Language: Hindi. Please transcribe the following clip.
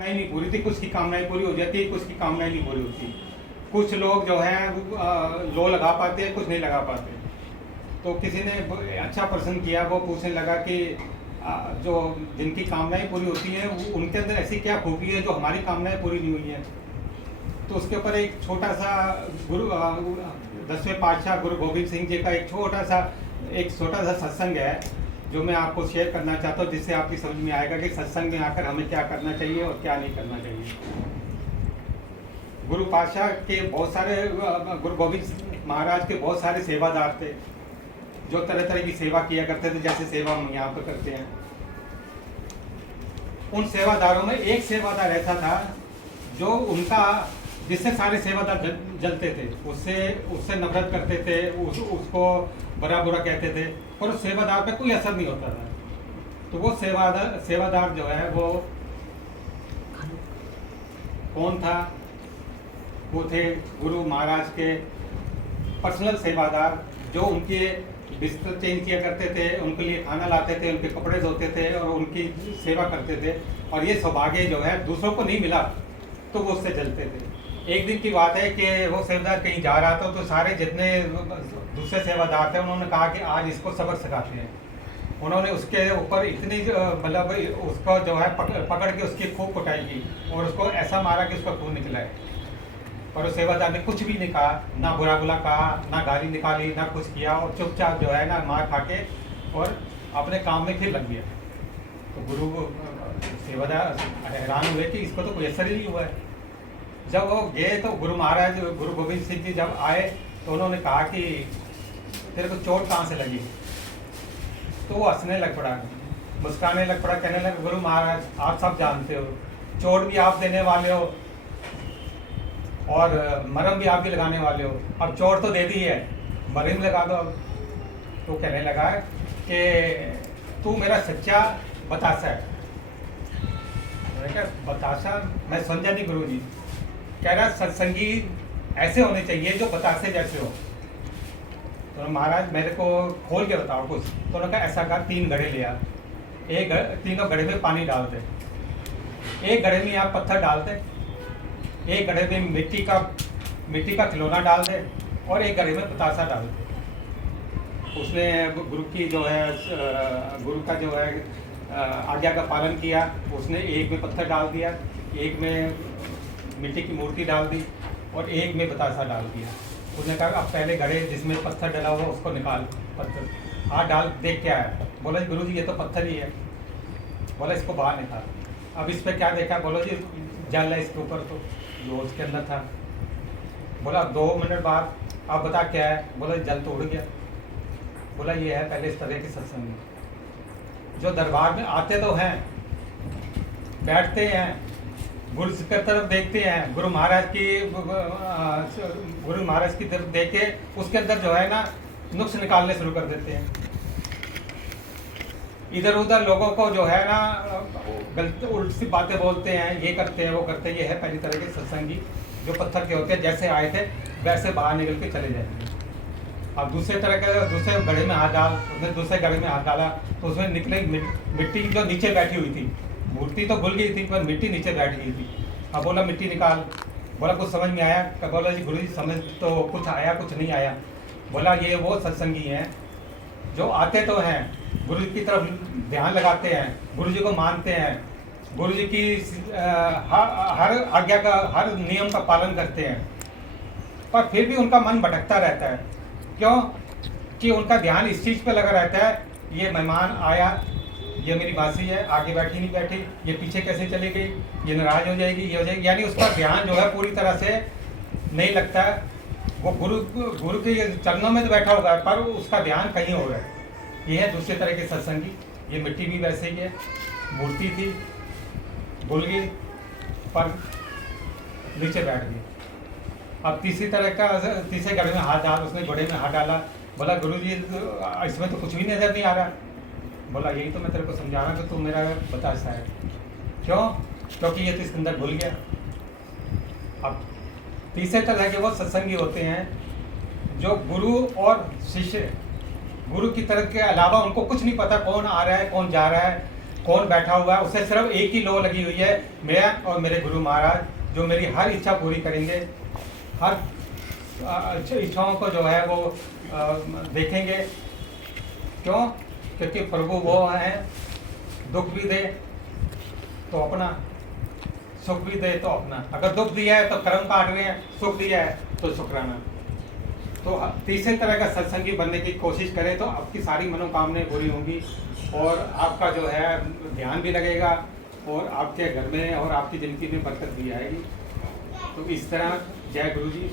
कामनाएं नहीं पूरी थी, कुछ की कामनाएं पूरी हो जाती, कुछ की कामनाएं नहीं पूरी होती। कुछ लोग जो हैं लो लगा पाते हैं, कुछ नहीं लगा पाते। तो किसी ने अच्छा प्रश्न किया, वो पूछने लगा कि जो जिनकी कामनाएं पूरी होती हैं उनके अंदर ऐसी क्या खूबी है जो हमारी कामनाएं पूरी नहीं हुई हैं। तो उसके ऊपर एक छोटा सा 10वें पातशाह गुरु गोविंद सिंह जी का एक छोटा सा सत्संग है जो मैं आपको शेयर करना चाहता हूँ, जिससे आपकी समझ में आएगा कि सत्संग में आकर हमें क्या करना चाहिए और क्या नहीं करना चाहिए। गुरु पातशाह के बहुत सारे गुरु गोविंद महाराज के बहुत सारे सेवादार थे जो तरह तरह की सेवा किया करते थे, जैसे सेवा हम यहाँ पर करते हैं। उन सेवादारों में एक सेवादार ऐसा था जो उनका, जिससे सारे सेवादार जलते थे, उससे नफरत करते थे, उसको बुरा बुरा कहते थे, पर उस सेवादार पे कोई असर नहीं होता था। तो वो सेवादार जो है वो कौन था? वो थे गुरु महाराज के पर्सनल सेवादार, जो उनके बिस्तर चेंज किया करते थे, उनके लिए खाना लाते थे, उनके कपड़े धोते थे और उनकी सेवा करते थे। और ये सौभाग्य जो है दूसरों को नहीं मिला तो वो उससे जलते थे। एक दिन की बात है कि वो सेवादार कहीं जा रहा था, तो सारे जितने दूसरे सेवादार थे उन्होंने कहा कि आज इसको सबक सिखाते हैं। उन्होंने उसके ऊपर इतनी मतलब उसको जो है पकड़ के उसकी खूब कुटाई की और उसको ऐसा मारा कि उसका खून निकला है। और उस सेवादार ने कुछ भी नहीं कहा, ना बुरा बुला कहा, ना गाली निकाली, ना कुछ किया, और चुपचाप जो है ना मार खा के और अपने काम में फिर लग गया। तो गुरु सेवादार हैरान हुए कि इसको तो कोई असर ही नहीं हुआ है। जब वो गए तो गुरु महाराज गुरु गोविंद सिंह जी जब आए तो उन्होंने कहा कि तेरे को चोट कहाँ से लगी? तो वो हंसने लग पड़ा, मुस्कुराने लग पड़ा, कहने लगा गुरु महाराज आप सब जानते हो, चोट भी आप देने वाले हो और मरहम भी आप भी लगाने वाले हो, अब चोट तो दे दी है, मरहम लगा दो। तो कहने लगा कि तू मेरा सच्चा बतासा है। मैंने कहा बतासा? मैं समझा नहीं गुरु जी। कह रहा सत्संगी ऐसे होने चाहिए जो बतासे जैसे हो। तो महाराज मेरे को खोल के बताओ कुछ। तो उन्होंने कहा ऐसा कहा, 3 घड़े लिया, तीनों घड़े में पानी डालते, एक घड़े में आप पत्थर डालते, एक घड़े में मिट्टी का खिलौना डाल दे और एक घड़े में बतासा डाल दे। उसने गुरु की जो है गुरु का जो है आज्ञा का पालन किया। उसने एक में पत्थर डाल दिया, एक में मिट्टी की मूर्ति डाल दी और एक में बतासा डाल दिया। उसने कहा अब पहले घड़े जिसमें पत्थर डला हुआ उसको निकाल, पत्थर हाथ डाल, देख क्या है? बोला गुरु जी ये तो पत्थर ही है। बोला इसको बाहर निकाल। अब इस पर क्या देखा? बोलो जी जल है इसके ऊपर, तो जो उसके अंदर था। बोला 2 मिनट बाद आप बता क्या है? बोला जल तो उड़ गया। बोला ये है पहले इस तरह के सत्संग जो दरबार में आते तो हैं, बैठते हैं, गुरु की तरफ देखते हैं, गुरु महाराज की तरफ देख के उसके अंदर जो है ना नुक्स निकालने शुरू कर देते हैं। इधर उधर लोगों को जो है ना गलत उल्टी सी बातें बोलते हैं, ये करते हैं वो करते हैं। ये है पहली तरह के सत्संगी जो पत्थर के होते हैं, जैसे आए थे वैसे बाहर निकल के चले जाएंगे। अब दूसरे तरह के दूसरे घड़े में हाथ डाल, उसने दूसरे घड़े में हाथ डाला तो उसमें निकले मिट्टी जो नीचे बैठी हुई थी। मूर्ति तो भूल गई थी पर मिट्टी नीचे बैठ गई थी। अब बोला मिट्टी निकाल। बोला कुछ समझ में आया? बोला जी गुरु जी समझ तो कुछ आया कुछ नहीं आया। बोला ये वो सत्संगी हैं जो आते तो हैं, गुरु जी की तरफ ध्यान लगाते हैं, गुरु जी को मानते हैं, गुरु जी की हर आज्ञा का हर नियम का पालन करते हैं, पर फिर भी उनका मन भटकता रहता है। क्यों? कि उनका ध्यान इस चीज़ पे लगा रहता है, ये मेहमान आया, ये मेरी बासी है, आगे बैठी नहीं बैठी, ये पीछे कैसे चली गई, ये नाराज हो जाएगी, ये हो जाएगी। यानी उसका ध्यान जो है पूरी तरह से नहीं लगता है। वो गुरु के चरणों में तो बैठा होगा पर उसका ध्यान कहीं हो रहा है। ये है दूसरे तरह के सत्संगी। ये मिट्टी भी वैसे ही है, मूर्ति थी, भूल गई पर नीचे बैठ गई। अब तीसरी तरह का, तीसरे घड़े में हाथ डाल, उसने घोड़े में हाथ डाला। बोला गुरु जी इसमें तो कुछ भी नजर नहीं आ रहा। बोला यही तो मैं तेरे को समझा रहा हूँ कि तू मेरा बतासा है। क्यों? क्योंकि ये तो इसके अंदर भूल गया। अब तीसरे तरह के वो सत्संगी होते हैं जो गुरु और शिष्य, गुरु की तरफ के अलावा उनको कुछ नहीं पता कौन आ रहा है कौन जा रहा है, कौन बैठा हुआ है, उसे सिर्फ एक ही लो लगी हुई है, मैं और मेरे गुरु महाराज जो मेरी हर इच्छा पूरी करेंगे, हर इच्छाओं को जो है वो देखेंगे। क्यों? क्योंकि प्रभु वो हैं, दुख भी दे तो अपना, सुख भी दे तो अपना। अगर दुख दिया है तो कर्म काट रहे हैं, सुख दिया है तो शुक्राना। तो तीसरे तरह का सत्संगी बनने की कोशिश करें तो आपकी सारी मनोकामनाएं पूरी होंगी और आपका जो है ध्यान भी लगेगा और आपके घर में और आपकी ज़िंदगी में बरकत भी आएगी। तो इस तरह जय गुरु जी।